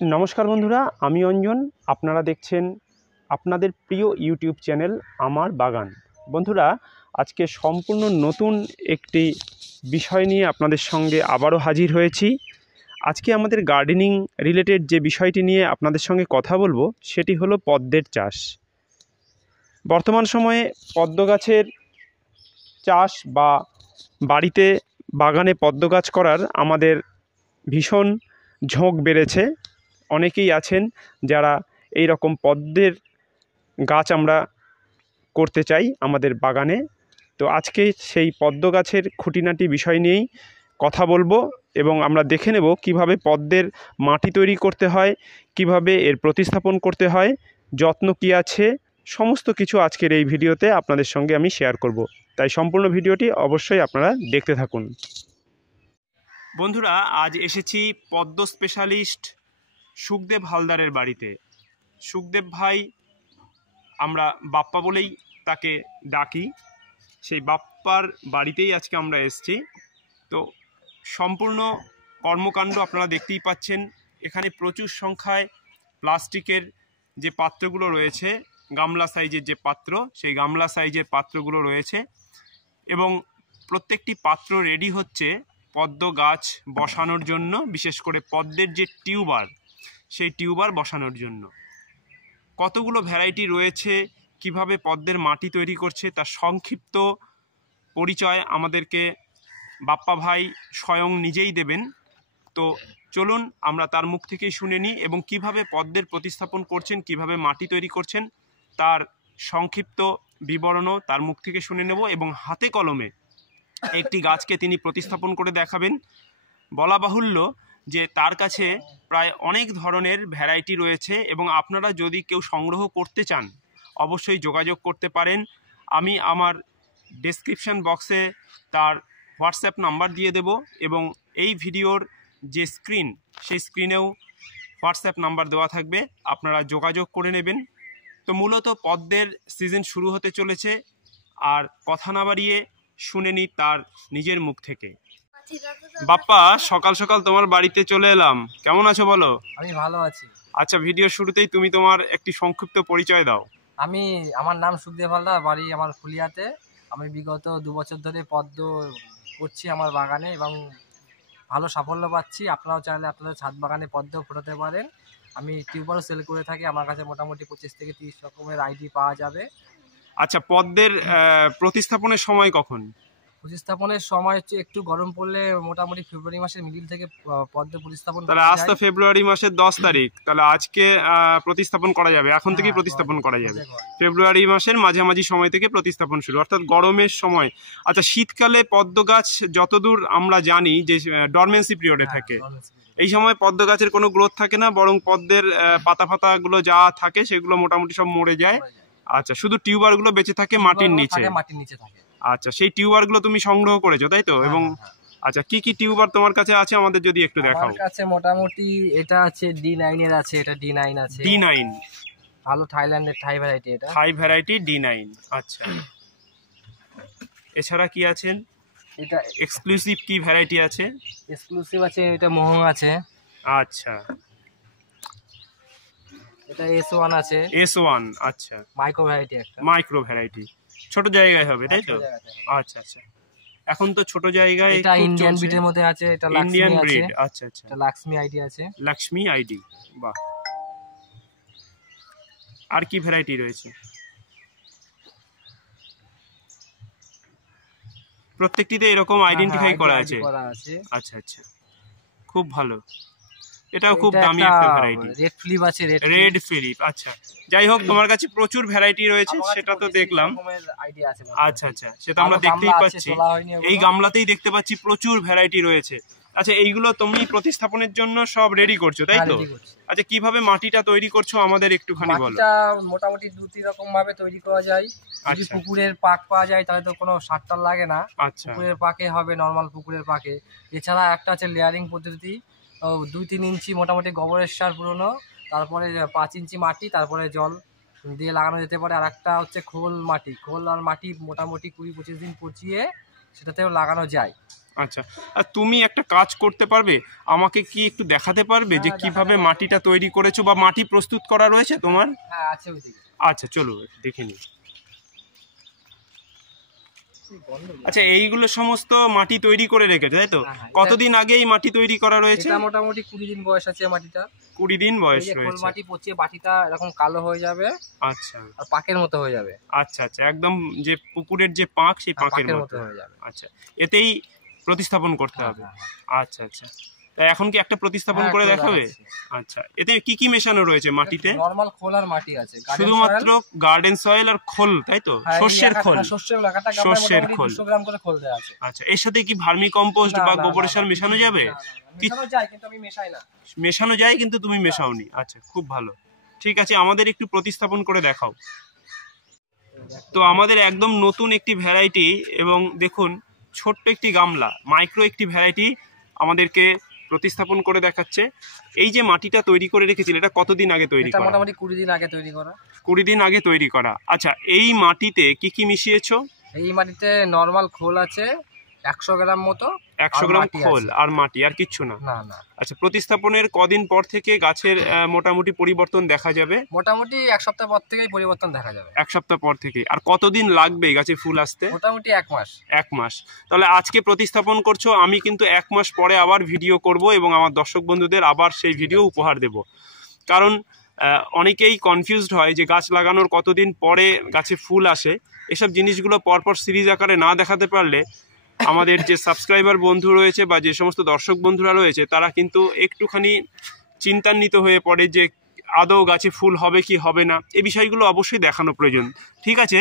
नमस्कार बंधुरा आमी अंजन आपनारा देखছেন আপনাদের প্রিয় ইউটিউব চ্যানেল আমার বাগান। বন্ধুরা আজকে সম্পূর্ণ নতুন একটি বিষয় নিয়ে আপনাদের সঙ্গে আবারও হাজির হয়েছি। আজকে আমাদের গার্ডেনিং রিলেটেড যে বিষয়টি নিয়ে আপনাদের সঙ্গে কথা বলবো সেটি হলো পদ্মের চাষ। বর্তমান সময়ে পদ্ম গাছের চাষ বা বাড়িতে বাগানে পদ্ম গাছ করার আমাদের ভীষণ ঝোঁক বেড়েছে। অনেকেই আছেন যারা এই রকম পদ্মের গাছ আমরা করতে চাই আমাদের বাগানে। তো আজকে সেই পদ্ম গাছের খুঁটিনাটি বিষয় নিয়েই কথা বলবো এবং আমরা দেখে নেব কিভাবে পদ্মের মাটি তৈরি করতে হয়, কিভাবে এর প্রতিস্থাপন করতে হয়, যত্ন কী আছে, সমস্ত কিছু আজকের এই ভিডিওতে আপনাদের সঙ্গে আমি শেয়ার করব। তাই সম্পূর্ণ ভিডিওটি অবশ্যই আপনারা দেখতে থাকুন। বন্ধুরা আজ এসেছি পদ্ম স্পেশালিস্ট সুখদেব হালদারের বাড়িতে। সুখদেব ভাই, আমরা বাপ্পা বলেই তাকে ডাকি, সেই বাপ্পার বাড়িতেই আজকে আমরা এসেছি। তো সম্পূর্ণ কর্মকাণ্ড আপনারা দেখতেই পাচ্ছেন। এখানে প্রচুর সংখ্যায় প্লাস্টিকের যে পাত্রগুলো রয়েছে, গামলা সাইজের যে পাত্র, সেই গামলা সাইজের পাত্রগুলো রয়েছে এবং প্রত্যেকটি পাত্র রেডি হচ্ছে পদ্ম গাছ বসানোর জন্য, বিশেষ করে পদ্মের যে টিউবার, সেই টিউবার বসানোর জন্য। কতগুলো ভ্যারাইটি রয়েছে, কিভাবে পদ্মের মাটি তৈরি করছে তার সংক্ষিপ্ত পরিচয় আমাদেরকে বাপ্পা ভাই স্বয়ং নিজেই দেবেন। তো চলুন আমরা তার মুখ থেকেই শুনে নিই এবং কিভাবে পদ্মের প্রতিস্থাপন করছেন, কিভাবে মাটি তৈরি করছেন তার সংক্ষিপ্ত বিবরণও তার মুখ থেকে শুনে নেব এবং হাতে কলমে একটি গাছকে তিনি প্রতিস্থাপন করে দেখাবেন। বলা বাহুল্য যে তার কাছে প্রায় অনেক ধরনের ভ্যারাইটি রয়েছে এবং আপনারা যদি কেউ সংগ্রহ করতে চান অবশ্যই যোগাযোগ করতে পারেন। আমি আমার ডেসক্রিপশন বক্সে তার হোয়াটসঅ্যাপ নাম্বার দিয়ে দেব এবং এই ভিডিওর যে স্ক্রিন, সেই স্ক্রিনেও হোয়াটসঅ্যাপ নাম্বার দেওয়া থাকবে, আপনারা যোগাযোগ করে নেবেন। তো মূলত পদ্মের সিজন শুরু হতে চলেছে, আর কথা না বাড়িয়ে শুনে নিই তার নিজের মুখ থেকে। বাপ্পা, সকাল সকাল তোমার বাড়িতে চলে এলাম, কেমন আছো বলো? আমি ভালো আছি। আচ্ছা, ভিডিও শুরুতেই তুমি তোমার একটি সংক্ষিপ্ত পরিচয় দাও। আমার নাম সুখদেব হালদার, বাড়ি আমার ফুলিয়াতে। আমি বিগত 2 বছর ধরে পদ্ম করছি আমার বাগানে এবং ভালো সাফল্য পাচ্ছি। আপনারাও চাইলে আপনাদের ছাদ বাগানে পদ্ম ফোটাতে পারেন। আমি টিউবারও সেল করে থাকি। আমার কাছে মোটামুটি 25 থেকে 30 রকমের আইডি পাওয়া যাবে। আচ্ছা, পদ্মের প্রতিস্থাপনের সময় কখন? প্রতিস্থাপনের সময় হচ্ছে একটু গরম পড়লে মোটামুটি ফেব্রুয়ারি মাসের মিডিল থেকে পদ্ম প্রতিস্থাপন। তাহলে আজ তো ফেব্রুয়ারি মাসের 10 তারিখ, তাহলে আজকে প্রতিস্থাপন করা যাবে, এখন থেকেই প্রতিস্থাপন করা যাবে। ফেব্রুয়ারি মাসের মাঝামাঝি সময় থেকে প্রতিস্থাপন শুরু, অর্থাৎ গরমের সময়। আচ্ছা, শীতকালে পদ্ম গাছ যতদূর আমরা জানি যে ডরমেন্সি পিরিয়ডে থাকে, এই সময় পদ্ম গাছের কোনো গ্রোথ থাকে না, বরং পদ্মের পাতা ফাতাগুলো যা থাকে সেগুলো মোটামুটি সব মরে যায়। আচ্ছা, শুধু টিউবারগুলো বেঁচে থাকে মাটির নিচে। থাকে। আচ্ছা, সেই টিউবারগুলো তুমি সংগ্রহ করেছো, তাই তো? এবং আচ্ছা, কি কি টিউবার তোমার কাছে আছে আমাদের যদি একটু দেখাও। আমার কাছে মোটামুটি এটা আছে D9 এর আছে, এটা D9 আছে। D9 ভালো থাইল্যান্ডের থাই ভ্যারাইটি, এটা থাই ভ্যারাইটি D9। আচ্ছা, এছাড়া কি আছেন? এটা এক্সক্লুসিভ কি ভ্যারাইটি আছে? এক্সক্লুসিভ আছে, এটা মোহং আছে। আচ্ছা, এটা S1 আছে। S1, আচ্ছা, মাইক্রো ভ্যারাইটি, একটা মাইক্রো ভ্যারাইটি, ছোট জায়গায় হবে তাই তো? আচ্ছা আচ্ছা, এখন তো ছোট জায়গায়। এটা ইন্ডিয়ান ব্রিডের মধ্যে আছে, এটা ইন্ডিয়ান ব্রিড। আচ্ছা আচ্ছা, এটা লক্ষ্মী আইডি আছে। লক্ষ্মী আইডি, বাহ। আর কি ভ্যারাইটি রয়েছে? প্রত্যেকটিতে এরকম আইডেন্টিফাই করা আছে? আচ্ছা আচ্ছা, খুব ভালো। এটাও খুব দামি একটা ভ্যারাইটি। রেড ফিলিপ আছে, রেড ফিলিপ। আচ্ছা, যাই হোক, তোমার কাছে প্রচুর ভ্যারাইটি রয়েছে, সেটা তো দেখলাম। আচ্ছা আচ্ছা, সেটা আমরা দেখতেই পাচ্ছি, এই গামলাতেই দেখতে পাচ্ছি প্রচুর ভ্যারাইটি রয়েছে। আচ্ছা, এইগুলো তুমি প্রতিস্থাপনের জন্য সব রেডি করছো তাই তো? আচ্ছা, কিভাবে মাটিটা তৈরি করছো আমাদের একটুখানি বলো। মাটিটা মোটামুটি 2-3 রকম ভাবে তৈরি করা যায়। যদি পুকুরের পাক পাওয়া যায় তাহলে তো কোনো সার লাগে না। পুকুরের পাকে হবে, নরমাল পুকুরের পাকে। এছাড়া একটা আছে লেয়ারিং পদ্ধতি, 2-3 ইঞ্চি মোটামুটি গোবরের সার পুরনো, তারপরে 5 ইঞ্চি মাটি, তারপরে জল দিয়ে লাগানো যেতে পারে। আর একটা হচ্ছে খোল মাটি, খোল আর মাটি মোটামুটি 20-25 দিন পচিয়ে সেটাতেও লাগানো যায়। আচ্ছা, আর তুমি একটা কাজ করতে পারবে, আমাকে কি একটু দেখাতে পারবে যে কিভাবে মাটিটা তৈরি করেছো বা মাটি প্রস্তুত করা রয়েছে তোমার? হ্যাঁ আছে ওইদিকে। আচ্ছা চলো দেখে নিই। আচ্ছা, এইগুলো সমস্ত মাটি তৈরি করে রেখেছে তাই তো? কতদিন আগে এই মাটি তৈরি করা রয়েছে? এটা মোটামুটি 20 দিন বয়স আছে মাটিটা। 20 দিন বয়স খোল রয়েছে। মাটি পচিয়ে মাটিটা এরকম কালো হয়ে যাবে। আচ্ছা, আর পাকের মতো হয়ে যাবে। আচ্ছা আচ্ছা, একদম যে পুকুরের যে পাক সেই পাকের মতো হয়ে যাবে। আচ্ছা, এতেই প্রতিস্থাপন করতে হবে। আচ্ছা আচ্ছা, তাই এখন কি একটা প্রতিস্থাপন করে দেখাবে? আচ্ছা, এতে কি কি মেশানো রয়েছে মাটিতে? নরমাল খোল আর মাটি আছে, শুধুমাত্র গার্ডেন সয়েল আর খোল তাই তো? সর্ষের খোল। সর্ষের খোল 200 গ্রাম করে খোল দেওয়া আছে। আচ্ছা, এর সাথে কি ভার্মি কম্পোস্ট বা গোবরের সার মেশানো যাবে? মেশানো যায় কিন্তু আমি মেশাই না। মেশানো যায় কিন্তু তুমি মেশাওনি। আচ্ছা, খুব ভালো। ঠিক আছে, আমাদের একটু প্রতিস্থাপন করে দেখাও। তো আমাদের একদম নতুন একটি ভ্যারাইটি, এবং দেখুন ছোট্ট একটি গামলা, মাইক্রো একটি ভ্যারাইটি আমাদেরকে প্রতিস্থাপন করে দেখাচ্ছে। এই যে মাটিটা তৈরি করে রেখেছিল, এটা কতদিন আগে তৈরি করা? মোটামুটি 20 দিন আগে তৈরি করা। 20 দিন আগে তৈরি করা। আচ্ছা, এই মাটিতে কি কি মিশিয়েছো? এই মাটিতে নরমাল খোল আছে 100 গ্রাম মতো। 100 গ্রাম খোল আর মাটি, আর কিচ্ছু না? না না। আচ্ছা, প্রতিস্থাপনের কদিন পর থেকে গাছের মোটামুটি পরিবর্তন দেখা যাবে? মোটামুটি 1 সপ্তাহ পর থেকেই পরিবর্তন দেখা যাবে। 1 সপ্তাহ পর থেকে। আর কতদিন লাগবে গাছে ফুল আসতে? মোটামুটি 1 মাস। 1 মাস। তাহলে আজকে প্রতিস্থাপন করছো, আমি কিন্তু 1 মাস পরে আবার ভিডিও করব এবং আমার দর্শক বন্ধুদের আবার সেই ভিডিও উপহার দেব। কারণ অনেকেই কনফিউজড হয় যে গাছ লাগানোর কতদিন পরে গাছে ফুল আসে। এসব জিনিসগুলো পরপর সিরিজ আকারে না দেখাতে পারলে আমাদের যে সাবস্ক্রাইবার বন্ধু রয়েছে বা যে সমস্ত দর্শক বন্ধুরা রয়েছে তারা কিন্তু একটুখানি চিন্তান্বিত হয়ে পড়ে যে আদৌ গাছে ফুল হবে কি হবে না। এই বিষয়গুলো অবশ্যই দেখানো প্রয়োজন। ঠিক আছে,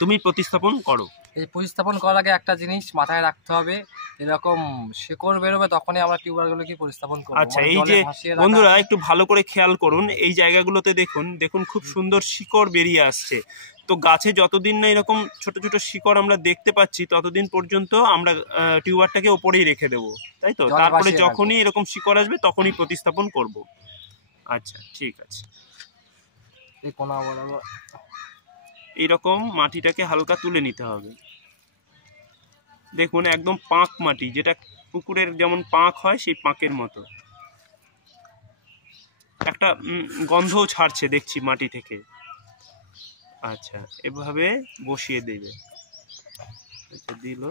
তুমি প্রতিস্থাপন করো। এই প্রতিস্থাপন করার আগে একটা জিনিস মাথায় রাখতে হবে, এরকম শিকড় বেরোবে তখনই আমরা টিউবারগুলোকে প্রতিস্থাপন করব। আচ্ছা, এই যে বন্ধুরা একটু ভালো করে খেয়াল করুন, এই জায়গাগুলোতে দেখুন খুব সুন্দর শিকড় বেরিয়ে আসছে। তো গাছে যতদিন না এরকম ছোট ছোট শিকড় আমরা দেখতে পাচ্ছি ততদিন পর্যন্ত আমরা টিউবারটাকে ওপরেই রেখে দেবো তাই তো? তারপরে যখনই এরকম শিকড় আসবে তখনই প্রতিস্থাপন করব। আচ্ছা ঠিক আছে। এই কোণা বরাবর এইরকম মাটিটাকে হালকা তুলে নিতে হবে। দেখুন একদম পাঁক মাটি, যেটা পুকুরের যেমন পাঁক হয় সেই পাঁকের মতো। একটা গন্ধও ছাড়ছে দেখছি মাটি থেকে। আচ্ছা, এভাবে বসিয়ে দেবে। আচ্ছা, দিল।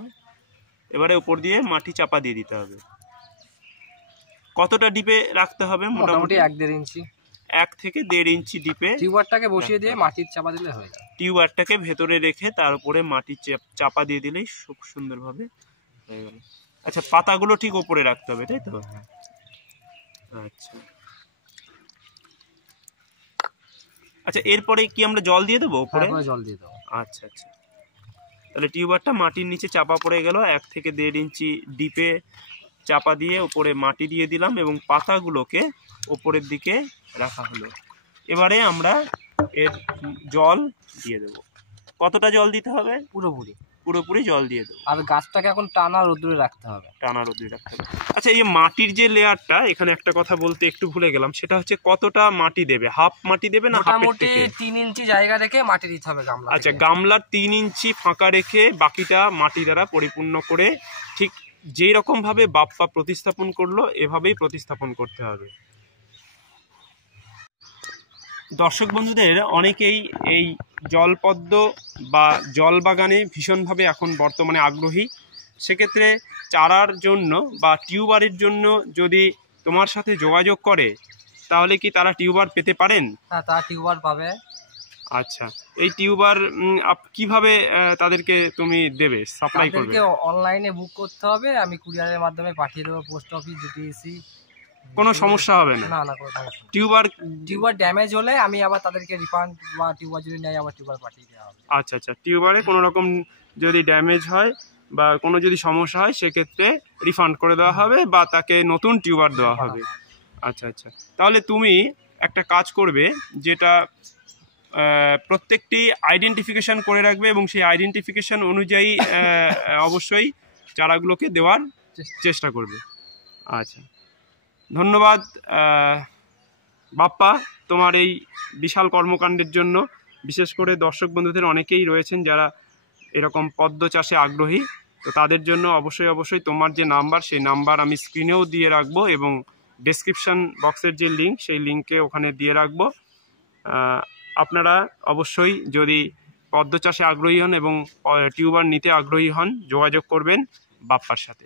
এবারে উপর দিয়ে মাটি চাপা দিয়ে দিতে হবে। কতটা ডিপে রাখতে হবে? মোটামুটি 1-1.5 ইঞ্চি। 1 থেকে 1.5 ইঞ্চি ডিপে টিউবারটাকে বসিয়ে দিয়ে মাটির চাপা দিলে হয়ে যায়। টিউবারটাকে ভেতরে রেখে তার উপরে মাটি চাপা দিয়ে দিলেই খুব সুন্দরভাবে হয়ে গেল। আচ্ছা, পাতাগুলো ঠিক উপরে রাখতে হবে তাই তো? আচ্ছা আচ্ছা, এরপরে কি আমরা জল দিয়ে দেবো উপরে? জল দিয়ে দেবো। আচ্ছা আচ্ছা, তাহলে টিউবারটা মাটির নিচে চাপা পড়ে গেল। 1 থেকে 1.5 ইঞ্চি ডিপে চাপা দিয়ে উপরে মাটি দিয়ে দিলাম এবং পাতাগুলোকে উপরের দিকে রাখা হলো। এবারে আমরা এর জল দিয়ে দেব। কতটা জল দিতে হবে? পুরোপুরি জল দিয়ে দেবো। আর গাছটাকে এখন টানা রোদ্দুরে রাখতে হবে। আচ্ছা, এই মাটির যে লেয়ারটা, এখানে একটা কথা বলতে একটু ভুলে গেলাম, সেটা হচ্ছে কতটা মাটি দেবে? হাফ মাটি দেবে না হাফের থেকে? 3 ইঞ্চি জায়গা রেখে মাটি দিতে হবে গামলা। আচ্ছা, গামলার 3 ইঞ্চি ফাঁকা রেখে বাকিটা মাটি দ্বারা পরিপূর্ণ করে, ঠিক যেই রকম ভাবে বাপ্পা প্রতিস্থাপন করলো এভাবেই প্রতিস্থাপন করতে হবে। দর্শক বন্ধুদের অনেকেই এই জলপদ্ম বা জল বাগানে ভীষণভাবে এখন বর্তমানে আগ্রহী। সেক্ষেত্রে চারার জন্য বা টিউবারের জন্য যদি তোমার সাথে যোগাযোগ করে তাহলে কি তারা টিউবার পেতে পারেন? হ্যাঁ, তারা টিউবার পাবে। আচ্ছা, এই টিউবার কিভাবে তাদেরকে তুমি দেবে, সাপ্লাই করবে? অনলাইনে বুক করতে হবে, আমি কুরিয়ারের মাধ্যমে পাঠিয়ে দেবো, পোস্ট অফিস, ডিটিসি। কোনো সমস্যা হবে না? না, কোনো সমস্যা। টিউবার ড্যামেজ হলে আমি আবার তাদেরকে রিফান্ড, বা টিউবার যদি নেয় আবার টিউবার পাঠিয়ে দেওয়া হবে। আচ্ছা আচ্ছা, টিউবারে কোনো রকম যদি ড্যামেজ হয় বা কোনো যদি সমস্যা হয় সেক্ষেত্রে রিফান্ড করে দেওয়া হবে বা তাকে নতুন টিউবার দেওয়া হবে। আচ্ছা আচ্ছা, তাহলে তুমি একটা কাজ করবে, যেটা প্রত্যেকটি আইডেন্টিফিকেশান করে রাখবে এবং সেই আইডেন্টিফিকেশান অনুযায়ী অবশ্যই চারাগুলোকে দেওয়ার চেষ্টা করবে। আচ্ছা, ধন্যবাদ বাপ্পা তোমার এই বিশাল কর্মকাণ্ডের জন্য। বিশেষ করে দর্শক বন্ধুদের অনেকেই রয়েছেন যারা এরকম পদ্ম চাষে আগ্রহী, তো তাদের জন্য অবশ্যই তোমার যে নাম্বার, সেই নাম্বার আমি স্ক্রিনেও দিয়ে রাখবো এবং ডেসক্রিপশন বক্সের যে লিঙ্ক, সেই লিঙ্কে ওখানে দিয়ে রাখবো। আপনারা অবশ্যই যদি পদ্ম চাষে আগ্রহী হন এবং টিউবার নিতে আগ্রহী হন, যোগাযোগ করবেন বাপ্পার সাথে।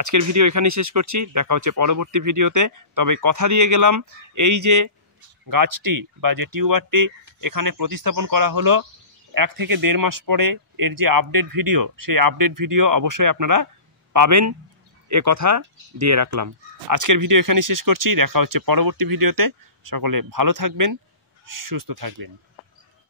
আজকের ভিডিও এখানেই শেষ করছি, দেখা হচ্ছে পরবর্তী ভিডিওতে। তবে কথা দিয়ে গেলাম, এই যে গাছটি বা যে টিউবারটি এখানে প্রতিস্থাপন করা হলো 1 থেকে 1.5 মাস পরে এর যে আপডেট ভিডিও, সেই আপডেট ভিডিও অবশ্যই আপনারা পাবেন, এ কথা দিয়ে রাখলাম। আজকের ভিডিও এখানেই শেষ করছি, দেখা হচ্ছে পরবর্তী ভিডিওতে। সকলে ভালো থাকবেন, সুস্থ থাকবেন।